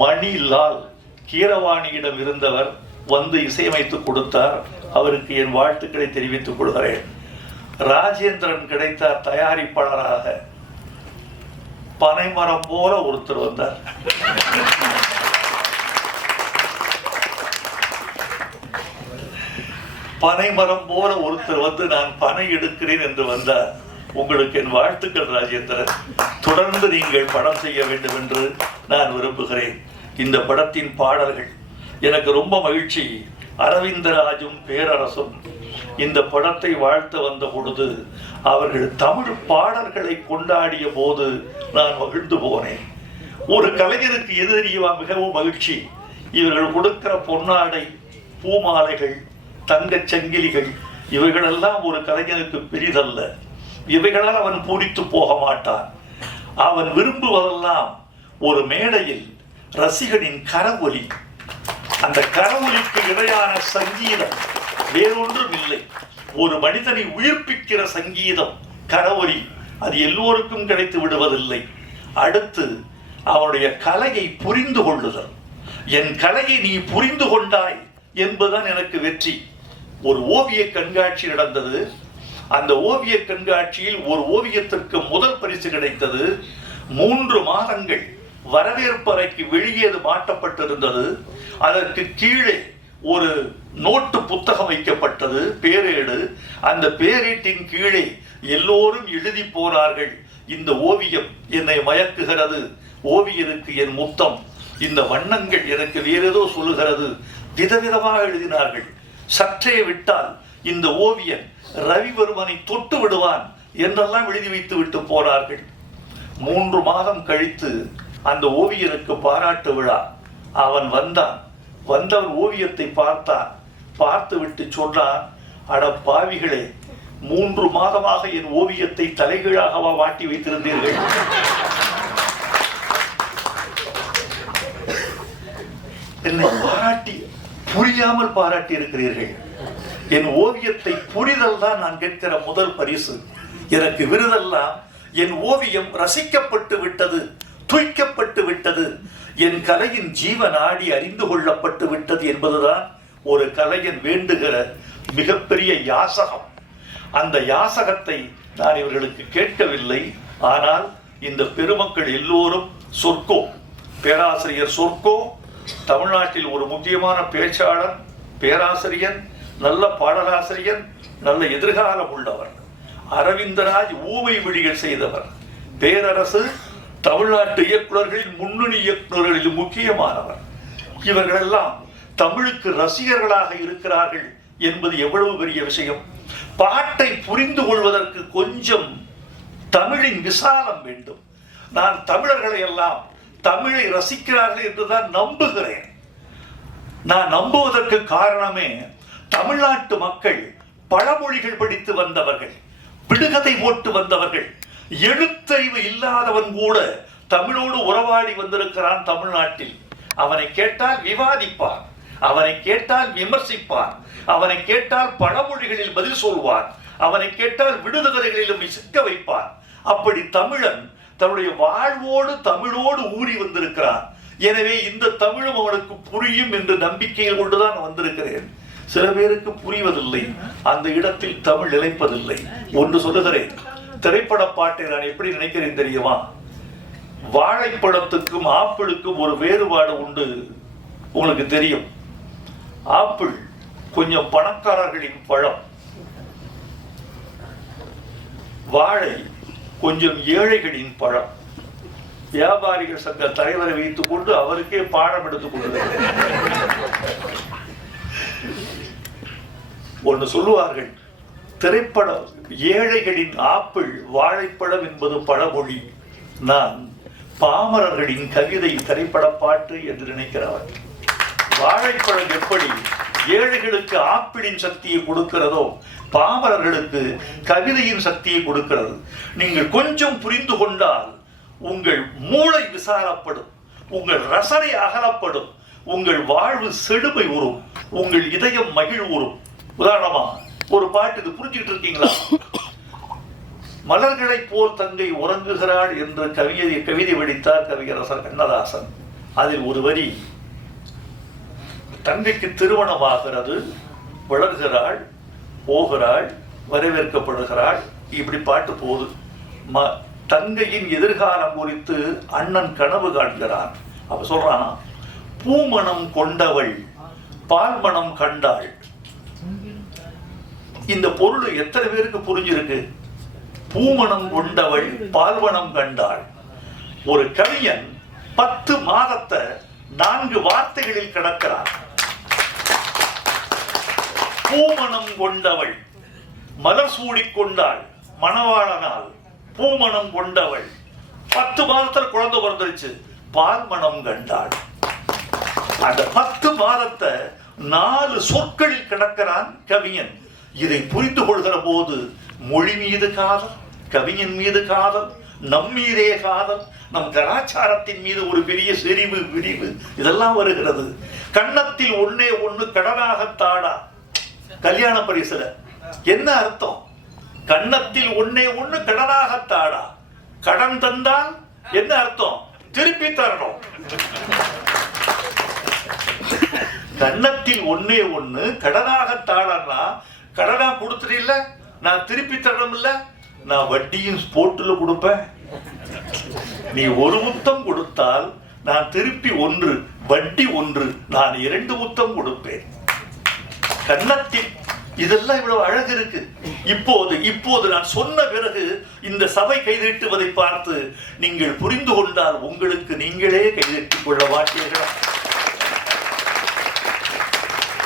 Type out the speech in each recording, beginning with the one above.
மணிலால் கீரவாணியிடம் இருந்தவர் வந்து இசையமைத்து கொடுத்தார். அவருக்கு என் வாழ்த்துக்களை தெரிவித்துக் கொள்கிறேன். ராஜேந்திரன் கிடைத்தார் தயாரிப்பாளராக. பனைமரம் போல ஒருத்தர் வந்தார். பனைமரம் போல ஒருத்தர் வந்து நான் பனை எடுக்கிறேன் என்று வந்தார். உங்களுக்கு என் வாழ்த்துக்கள் ராஜேந்திரன். தொடர்ந்து நீங்கள் படம் செய்ய வேண்டும் என்று நான் விரும்புகிறேன். இந்த படத்தின் பாடல்கள் எனக்கு ரொம்ப மகிழ்ச்சி. அரவிந்தராஜும் பேரரசும் இந்த படத்தை வாழ்த்த வந்த பொழுது அவர்கள் தமிழ் பாடல்களை கொண்டாடிய போது நான் மகிழ்ந்து போனேன். ஒரு கலைஞருக்கு எது தெரியுமா மிகவும் மகிழ்ச்சி? இவர்கள் கொடுக்கிற பொன்னாடை, பூமாலைகள், தங்கச் சங்கிலிகள், இவைகளெல்லாம் ஒரு கலைஞனுக்கு பெரிதல்ல. இவைகளால் அவன் பூரித்து போக மாட்டான். அவன் விரும்புவதெல்லாம் ஒரு மேடையில் ரசிகனின் கரவொலி. அந்த கரவொலிக்கு இடையான சங்கீதம் வேறொன்றும் இல்லை. ஒரு மனிதனை உயிர்ப்பிக்கிற சங்கீதம் கரவொலி. அது எல்லோருக்கும் கிடைத்து விடுவதில்லை. அடுத்து அவனுடைய கலையை புரிந்து கொள்ளுதல். என் கலையை நீ புரிந்து கொண்டாய் என்பதுதான் எனக்கு வெற்றி. ஒரு ஓவிய கண்காட்சி நடந்தது. அந்த ஓவிய கண்காட்சியில் ஒரு ஓவியத்திற்கு முதல் பரிசு கிடைத்தது. 3 மாதங்கள் வரவேற்பறைக்கு வெளியே மாட்டப்பட்டிருந்தது. அதற்கு கீழே ஒரு நோட்டு புத்தகம் வைக்கப்பட்டது, பேரேடு. அந்த பேரேட்டின் கீழே எல்லோரும் எழுதி போனார்கள், இந்த ஓவியம் என்னை மயக்குகிறது, ஓவியருக்கு என் முத்தம், இந்த வண்ணங்கள் எனக்கு வேறேதோ சொல்லுகிறது. விதவிதமாக எழுதினார்கள். சற்றே விட்டால் இந்த ஓவியன் ரவிவர்மனை தொட்டு விடுவான் என்றெல்லாம் எழுதி வைத்து விட்டு போனார்கள். 3 மாதம் கழித்து அந்த ஓவியனுக்கு பாராட்டு விழா. அவன் வந்தான். வந்தவன் ஓவியத்தை பார்த்தான். பார்த்து விட்டு சொன்னான், அட பாவிகளே, 3 மாதமாக என் ஓவியத்தை தலைகீழாகவா வாட்டி வைத்திருந்தீர்கள்? என்னை பாராட்டி புரியாமல் பாராட்டி இருக்கிறீர்கள். என் ஓவியத்தை புரிதல் தான் நான் கேட்கிற முதல் பரிசு. எனக்கு விருதெல்லாம் என் ஓவியம் ரசிக்கப்பட்டு விட்டது, துய்க்கப்பட்டு விட்டது, என் கலையின் ஜீவ நாடி அறிந்து கொள்ளப்பட்டு விட்டது என்பதுதான் ஒரு கலைஞன் வேண்டுகிற மிகப்பெரிய யாசகம். அந்த யாசகத்தை நான் இவர்களுக்கு கேட்கவில்லை. ஆனால் இந்த பெருமக்கள் எல்லோரும் சொர்க்கோ, பேராசிரியர் சொர்க்கோ தமிழ்நாட்டில் ஒரு முக்கியமான பேச்சாளர், பேராசிரியர், நல்ல பாடலாசிரியர், நல்ல எதிர்காலம் உள்ளவர். அரவிந்தராஜ் ஊமை விழிகள் செய்தவர். பேரரசு தமிழ்நாட்டு இயக்குநர்களில் முன்னணி இயக்குநர்களில் முக்கியமானவர். இவர்களெல்லாம் தமிழுக்கு ரசிகர்களாக இருக்கிறார்கள் என்பது எவ்வளவு பெரிய விஷயம். பாட்டை புரிந்து கொள்வதற்கு கொஞ்சம் தமிழின் விசாலம் வேண்டும். நான் தமிழர்களை எல்லாம் தமிழை ரசிக்கிறார்கள் என்றுதான் நம்புகிறேன். நான் நம்புவதற்கு காரணமே, தமிழ்நாட்டு மக்கள் பழமொழிகள் படித்து வந்தவர்கள், விடுகதை போட்டு வந்தவர்கள். எழுத்தறிவு இல்லாதவன் கூட தமிழோடு உறவாடி வந்திருக்கிறான் தமிழ்நாட்டில். அவனை கேட்டால் விவாதிப்பான், அவனை கேட்டால் விமர்சிப்பான், அவனை கேட்டால் பழமொழிகளில் பதில் சொல்வான், அவனை கேட்டால் விடுகதைகளிலும் சிக்க வைப்பான். அப்படி தமிழன் தன்னுடைய வாழ்வோடு தமிழோடு ஊறி வந்திருக்கிறான். எனவே இந்த தமிழும் அவனுக்கு புரியும் என்று நம்பிக்கையில் கொண்டுதான் வந்திருக்கிறேன். சில பேருக்கு புரிவதில்லை, அந்த இடத்தில் தமிழ் நிலைப்பதில்லை. ஒன்று சொல்லுகிறேன், திரைப்பட பாட்டை நான் எப்படி நினைக்கிறேன் தெரியுமா? வாழைப்பழத்துக்கும் ஆப்பிளுக்கும் ஒரு வேறுபாடு உண்டு. உங்களுக்கு தெரியும், ஆப்பிள் கொஞ்சம் பணக்காரர்களின் பழம், வாழை கொஞ்சம் ஏழைகளின் பழம். வியாபாரிகள் சங்க தலைவரை வைத்துக் கொண்டு அவருக்கே பாடம் எடுத்துக் கொள்கிறார். ஒன்று சொல்லுவார்கள், திரைப்படம் ஏழைகளின் ஆப்பிள் வாழைப்பழம் என்பது பழமொழி. நான் பாமரர்களின் கவிதை திரைப்பட பாட்டு என்று நினைக்கிறவர். வாழைப்பழம் எப்படி ஏழைகளுக்கு ஆப்பிளின் சக்தியை கொடுக்கிறதோ, பாமரர்களுக்கு கவிதையின் சக்தியை கொடுக்கிறது. நீங்கள் கொஞ்சம் புரிந்து கொண்டால் உங்கள் மூளை விசாலப்படும், உங்கள் ரசனை அகலப்படும், உங்கள் வாழ்வு செழுமை உறும், உங்கள் இதயம் மகிழ் உறும். உதாரணமா ஒரு பாட்டு, இது புரிஞ்சுக்கிட்டு இருக்கீங்களா? மலர்களைப் போல் தங்கை உறங்குகிறாள் என்று கவிதை வடித்தார் கவியரசர் கண்ணதாசன். அதில் ஒரு வரி, தங்கைக்கு திருமணமாகிறது, வளர்கிறாள், போகிறாள், வரவேற்கப்படுகிறாள், இப்படி பாட்டு போகுது. தங்கையின் எதிர்காலம் குறித்து அண்ணன் கனவு காண்கிறான். அவ சொல்றான், பூமணம் கொண்டவள் பால்மணம் கண்டாள். இந்த பொருள் எத்தனை பேருக்கு புரிஞ்சிருக்கு? பூமணம் கொண்டவள் பால்மணம் கண்டாள். ஒரு கவிஞன் 10 மாதத்தை 4 வார்த்தைகளில் கடக்கிறான். பூமணம் கொண்டவள், மலர் சூடிக்கொண்டாள், மணவாளனால் பூமணம் கொண்டவள், 10 மாதத்தில் குழந்தை பிறந்துருச்சு, பால் மனம் கண்டாள். அந்த 10 மாதத்தை 4 சொற்களில் கிடக்கிறான் கவிஞன். இதை புரிந்து கொள்கிற போது மொழி மீது காதல், கவிஞன் மீது காதல், நம் மீதே காதல், நம் கலாச்சாரத்தின் மீது ஒரு பெரிய செறிவு விரிவு இதெல்லாம் வருகிறது. கன்னத்தில் ஒன்னே ஒண்ணு கடனாகத்தாடா, கல்யாண பரிசுல என்ன அர்த்தம்? கன்னத்தில் ஒன்னே ஒண்ணு கடனாகத்தாடா, கடன் தந்தால் என்ன அர்த்தம்? திருப்பி தரணும். கன்னத்தில் ஒன்னே ஒண்ணு கடனாகத்தாடா, கடனா கொடுத்துட்டு நான் திருப்பி தரணும் இல்ல, நான் வட்டியும் ஸ்போர்ட்ல கொடுப்பேன். நீ ஒரு முத்தம் கொடுத்தால் நான் திருப்பி 1, வட்டி 1, நான் 2 முத்தம் கொடுப்பேன். கன்னத்தில் இதெல்லாம் இவ்வளவு அழகு இருக்கு. இப்போது நான் சொன்ன பிறகு இந்த சபை கைதட்டுவதை பார்த்து நீங்கள் புரிந்து கொண்டால் உங்களுக்கு நீங்களே கைதட்டிக் கொள்ள மாட்டீர்களா?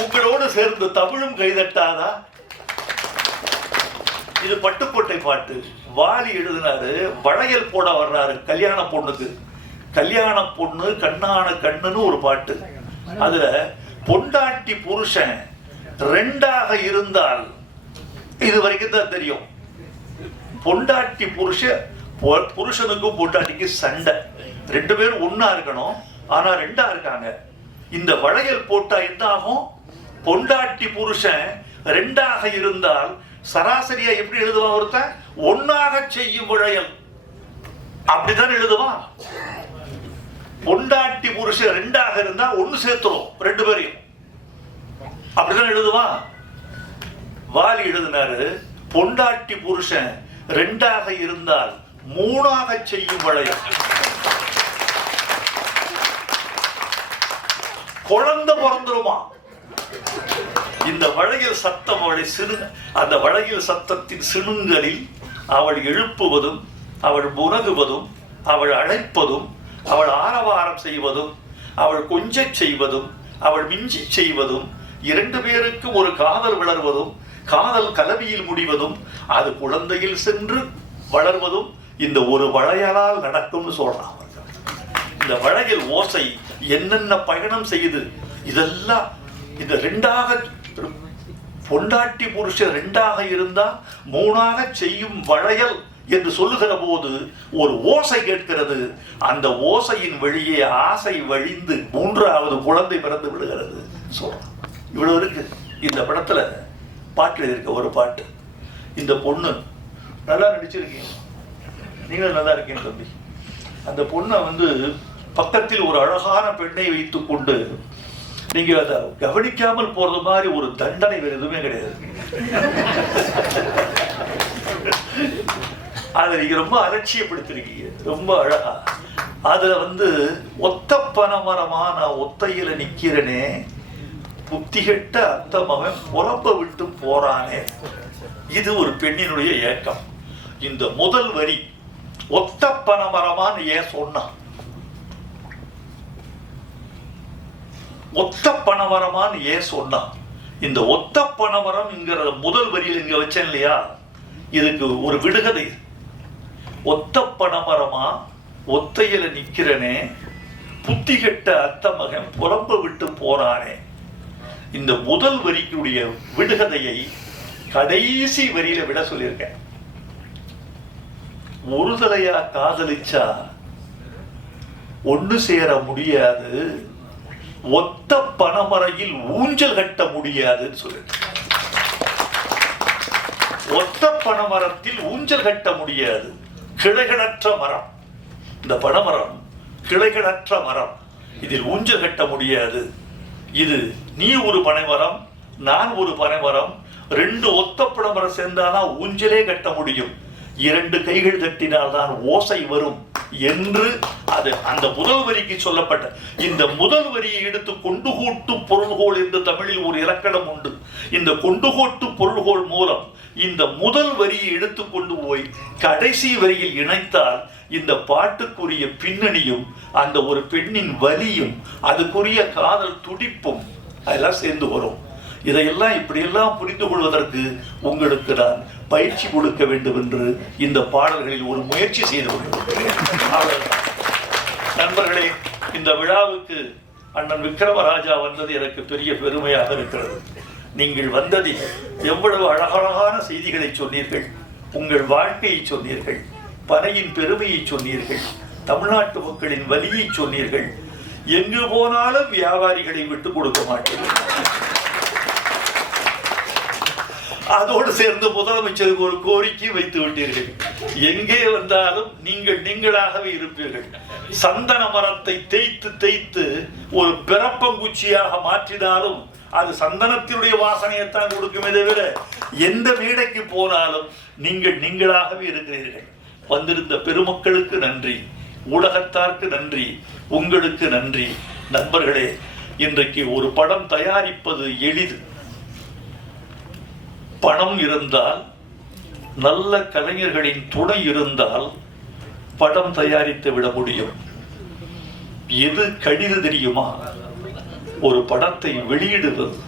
உங்களோடு சேர்ந்து தமிழும் கைதட்டாதா? இது பட்டுக்கோட்டை பாட்டு. வாலி எழுதினாரு, வளையல் போட வர்றாரு கல்யாண பொண்ணுக்கு. கல்யாண பொண்ணு கண்ணான கண்ணுன்னு ஒரு பாட்டு. அதுல பொண்டாட்டி புருஷன் 2ஆக இருந்தால், இது வரைக்கும் தான் தெரியும், பொண்டாட்டி புருஷனுக்கும் பொண்டாட்டிக்கு சண்டை, 2 பேரும் ஒன்னா இருக்கணும், ஆனா 2ஆ இருக்காங்க. இந்த வளையல் போட்டா என்ன ஆகும்? பொண்டாட்டி புருஷன் 2ஆக இருந்தால் சராசரியா எப்படி எழுதுவான்? ஒருத்தன் ஒன்னாக செய்யும் வளையல் அப்படித்தான் எழுதுவான். பொண்டாட்டி புருஷன் 2ஆக இருந்தா 1 சேர்த்துரும் 2 பேரையும், அப்படிதான் எழுதுவான். வாலி எழுதினாரு, பொண்டாட்டி புருஷன் 2ஆக இருந்தால் 3ஆக செய்யும் வளையல். குழந்தை பிறந்துருமா? இந்த வளையல் சத்தம் அவளை அந்த வளையல் சத்தத்தின் சிணுங்களில் அவள் எழுப்புவதும், அவள் முனகுவதும், அவள் அழைப்பதும், அவள் ஆரவாரம் செய்வதும், அவள் கொஞ்சச் செய்வதும், அவள் மிஞ்சி செய்வதும், 2 பேருக்கும் ஒரு காதல் வளர்வதும், காதல் கலவியில் முடிவதும், அது குழந்தையில் சென்று வளர்வதும் இந்த ஒரு வளையலால் நடக்கும்னு சொல்றான். இந்த வளையல் ஓசை என்னென்ன பயணம் செய்யுது, இதெல்லாம் இந்த 2ஆக பொண்டாட்டி புருஷன் 2ஆக இருந்தா 3ஆக செய்யும் வளையல் என்று சொல்லுகிற போது ஒரு ஓசை கேட்கிறது. அந்த ஓசையின் வழியே ஆசை வழிந்து 3ஆவது குழந்தை பிறந்து விடுகிறது சொல்றான். இவ்வளவு இருக்கு இந்த படத்துல. பாட்டில் இருக்க ஒரு பாட்டு, இந்த பொண்ணு நல்லா நடிச்சிருக்கீங்க, நீங்களும் நல்லா இருக்கீங்க தம்பி. அந்த பொண்ணை பக்கத்தில் ஒரு அழகான பெண்ணை வைத்துக் கொண்டு நீங்க அதை கவனிக்காமல் போறது மாதிரி ஒரு தண்டனை வேற எதுவுமே கிடையாது. அதை நீங்க ரொம்ப அலட்சியப்படுத்திருக்கீங்க, ரொம்ப அழகா. அதுல ஒத்த பனமரமா நான் ஒத்தையில நிக்கிறனே, புத்திகெட்ட அத்த மகன் புலம்ப விட்டு போறானே. இது ஒரு பெண்ணினுடைய ஏக்கம். இந்த முதல் வரி ஒத்த பனமரமான்னு ஏன் சொன்னான்? ஒத்த பனமரமான்னு ஏன் சொன்னான்? இந்த ஒத்த பனமரம் என்கிற முதல் வரியில் இங்க வச்சேன் இல்லையா, இதுக்கு ஒரு விடுகதை. ஒத்த பனமரமா ஒத்தையில நிக்கிறனே, புத்தி கெட்ட அத்த மகன் புலம்ப விட்டு போறானே. இந்த முதல் வரிக்குடைய விடுகதையை கடைசி வரியில விட சொல்லியிருக்கேன். ஒரு தலையா காதலிச்சா ஒண்ணு சேர முடியாது, ஒத்த பனமரையில் ஊஞ்சல் கட்ட முடியாதுன்னு சொல்லிட்டு. ஒத்த பனைமரத்தில் ஊஞ்சல் கட்ட முடியாது, கிளைகளற்ற மரம். இந்த பனைமரம் கிளைகளற்ற மரம், இதில் ஊஞ்சல் கட்ட முடியாது. இது நீ ஒரு பனைமரம், நான் ஒரு பனைமரம், ரெண்டு ஒத்த பனைமரம் சேர்ந்தாதான் ஊஞ்சலே கட்ட முடியும். இரண்டு கைகள் தட்டினால் தான் ஓசை வரும் என்று அது அந்த முதல் வரிக்கு சொல்லப்பட்ட. இந்த முதல் வரியை எடுத்து கொண்டுகோட்டு பொருள்கோள் என்று தமிழில் ஒரு இலக்கணம் உண்டு. இந்த கொண்டுகோட்டு பொருள்கோள் மூலம் இந்த முதல் வரியை எடுத்து கொண்டு போய் கடைசி வரியில் இணைத்தால் இந்த பாட்டுக்குரிய பின்னணியும் அந்த ஒரு பெண்ணின் வலியும் அதுக்குரிய காதல் துடிப்பும் அதெல்லாம் சேர்ந்து வரும். இதையெல்லாம் இப்படியெல்லாம் புரிந்து கொள்வதற்கு உங்களுக்கு நான் பயிற்சி கொடுக்க வேண்டும் என்று இந்த பாடல்களில் ஒரு முயற்சி செய்து கொண்டிருக்கிறேன். நண்பர்களே, இந்த விழாவுக்கு அண்ணன் விக்ரமராஜா வந்தது எனக்கு பெரிய பெருமையாக இருக்கிறது. நீங்கள் வந்ததில் எவ்வளவு அழகழகான செய்திகளை சொன்னீர்கள், உங்கள் வாழ்க்கையை சொன்னீர்கள், பனையின் பெருமையை சொன்னீர்கள், தமிழ்நாட்டு மக்களின் வலியை சொன்னீர்கள். எங்கு போனாலும் வியாபாரிகளை விட்டு கொடுக்க மாட்டீர்கள். அதோடு சேர்ந்து முதலமைச்சருக்கு ஒரு கோரிக்கை வைத்து விட்டீர்கள். எங்கே வந்தாலும் நீங்கள் நீங்களாகவே இருப்பீர்கள். சந்தன மரத்தை தேய்த்து தேய்த்து ஒரு பிறப்பங்குச்சியாக மாற்றினாலும் அது சந்தனத்தினுடைய வாசனையைத்தான் கொடுக்குமே தவிர எந்த மேடைக்கு போனாலும் நீங்கள் நீங்களாகவே இருக்கிறீர்கள். வந்திருந்த பெருமக்களுக்கு நன்றி, ஊடகத்தாருக்கு நன்றி, உங்களுக்கு நன்றி. நண்பர்களே, இன்றைக்கு ஒரு படம் தயாரிப்பது எளிது. பணம் இருந்தால், நல்ல கலைஞர்களின் துணை இருந்தால் படம் தயாரித்து விட முடியும். எது கடிது தெரியுமா? ஒரு படத்தை வெளியிடுவது.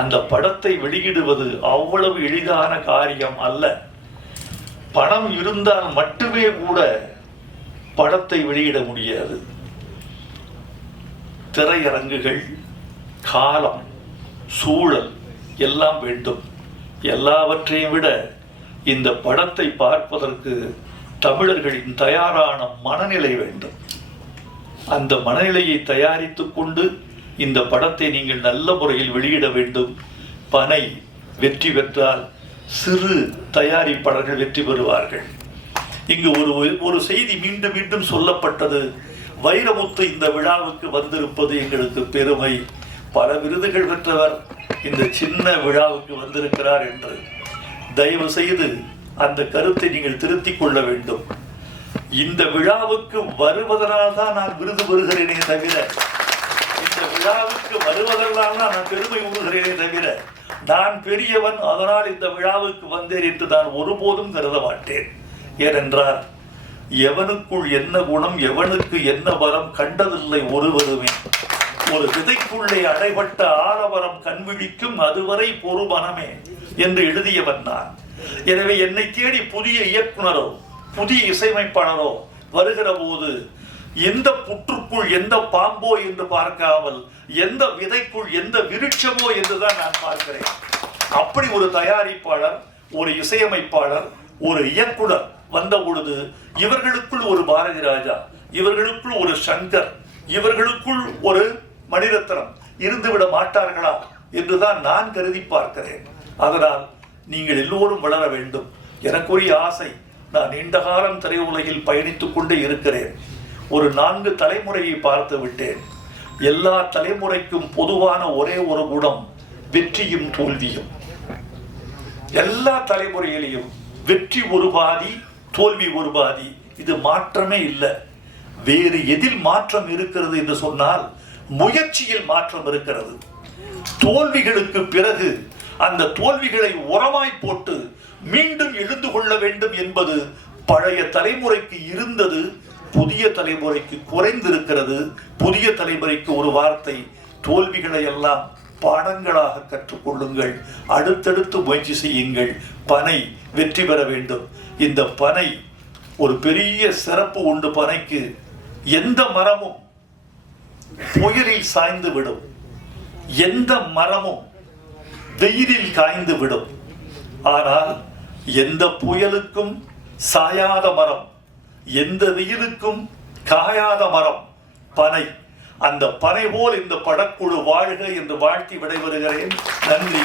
அந்த படத்தை வெளியிடுவது அவ்வளவு எளிதான காரியம் அல்ல. பணம் இருந்தால் மட்டுமே கூட படத்தை வெளியிட முடியாது. திரையரங்குகள், காலம், சூழல் எல்லாம் வேண்டும். எல்லாவற்றையும் விட இந்த படத்தை பார்ப்பதற்கு தமிழர்களின் தயாரான மனநிலை வேண்டும். அந்த மனநிலையை தயாரித்துக் கொண்டு இந்த படத்தை நீங்கள் நல்ல முறையில் வெளியிட வேண்டும். பனை வெற்றி பெற்றால் சிறு தயாரிப்பாளர்கள் வெற்றி பெறுவார்கள். இங்கு ஒரு செய்தி மீண்டும் மீண்டும் சொல்லப்பட்டது. வைரமுத்து இந்த விழாவுக்கு வந்திருப்பது எங்களுக்கு பெருமை. பல விருதுகள் பெற்றவர் இந்த சின்ன விழாவுக்கு வந்திருக்கிறார் என்று. தயவு செய்து அந்த கருத்தை நீங்கள் திருத்திக் கொள்ள வேண்டும். இந்த விழாவுக்கு வருவதனால் தான் நான் விருது பெறுகிறேனே தவிர, இந்த விழாவுக்கு வருவதனால் தான் நான் பெருமை உறுகிறேனே தவிர, நான் பெரியவன் அதனால் இந்த விழாவுக்கு வந்தேன் என்று நான் ஒருபோதும் கருத மாட்டேன். ஏனென்றால் எவனுக்குள் என்ன குணம், எவனுக்கு என்ன பலம் கண்டதில்லை ஒருவருமே. ஒரு விதைக்குள்ளே அடைபட்ட ஆலமரம் கண்விழிக்கும், அதுவரை பொறுமனமே என்று எழுதியவன் நான். எனவே என்னை தேடி புதிய இயக்குனரோ புதிய இசையமைப்பாளரோ வருகிற போது எந்த புற்றுக்குள் எந்த பாம்போ என்று பார்க்காமல் எந்த விதைக்குள் எந்த விருட்சமோ என்றுதான் நான் பார்க்கிறேன். அப்படி ஒரு தயாரிப்பாளர், ஒரு இசையமைப்பாளர், ஒரு இயக்குனர் வந்த பொழுது இவர்களுக்குள் ஒரு பாரதி ராஜா, இவர்களுக்குள் ஒரு சங்கர், இவர்களுக்குள் ஒரு மணிரத்னம் இருந்துவிட மாட்டார்களா என்றுதான் நான் கருதி பார்க்கிறேன். அதனால் நீங்கள் எல்லோரும் வளர வேண்டும். எனக்குரிய ஆசை, நான் நீண்ட காலம் திரையுலகில் பயணித்துக் கொண்டே இருக்கிறேன். ஒரு 4 தலைமுறையை பார்த்து விட்டேன். எல்லா தலைமுறைக்கும் பொதுவான ஒரே ஒரு குணம் வெற்றியும் தோல்வியும். எல்லா தலைமுறையிலையும் வெற்றி ஒரு பாதி, தோல்வி ஒரு பாதி. இது மாற்றமே இல்லை. வேறு எதில் மாற்றம் இருக்கிறது என்று சொன்னால் முயற்சியில் மாற்றம் இருக்கிறது. தோல்விகளுக்கு பிறகு அந்த தோல்விகளை உரமாய் போட்டு மீண்டும் எழுந்து கொள்ள வேண்டும் என்பது பழைய தலைமுறைக்கு இருந்தது, புதிய தலைமுறைக்கு குறைந்திருக்கிறது. புதிய தலைமுறைக்கு ஒரு வார்த்தை, தோல்விகளை எல்லாம் பாடங்களாக கற்றுக்கொள்ளுங்கள், அடுத்தடுத்து முயற்சி செய்யுங்கள். பனை வெற்றி பெற வேண்டும். இந்த பனை ஒரு பெரிய சிறப்பு உண்டு. பனைக்கு எந்த மரமும் புயலில் சாய்ந்து விடும், எந்த மரமும் வெயிலில் காய்ந்து விடும். ஆனால் எந்த புயலுக்கும் சாயாத மரம், எந்த வெயிலுக்கும் காயாத மரம் பனை. அந்த பனை போல் இந்த படக்குழு வாழ்க என்று வாழ்த்தி விடைபெறுகிறேன். நன்றி.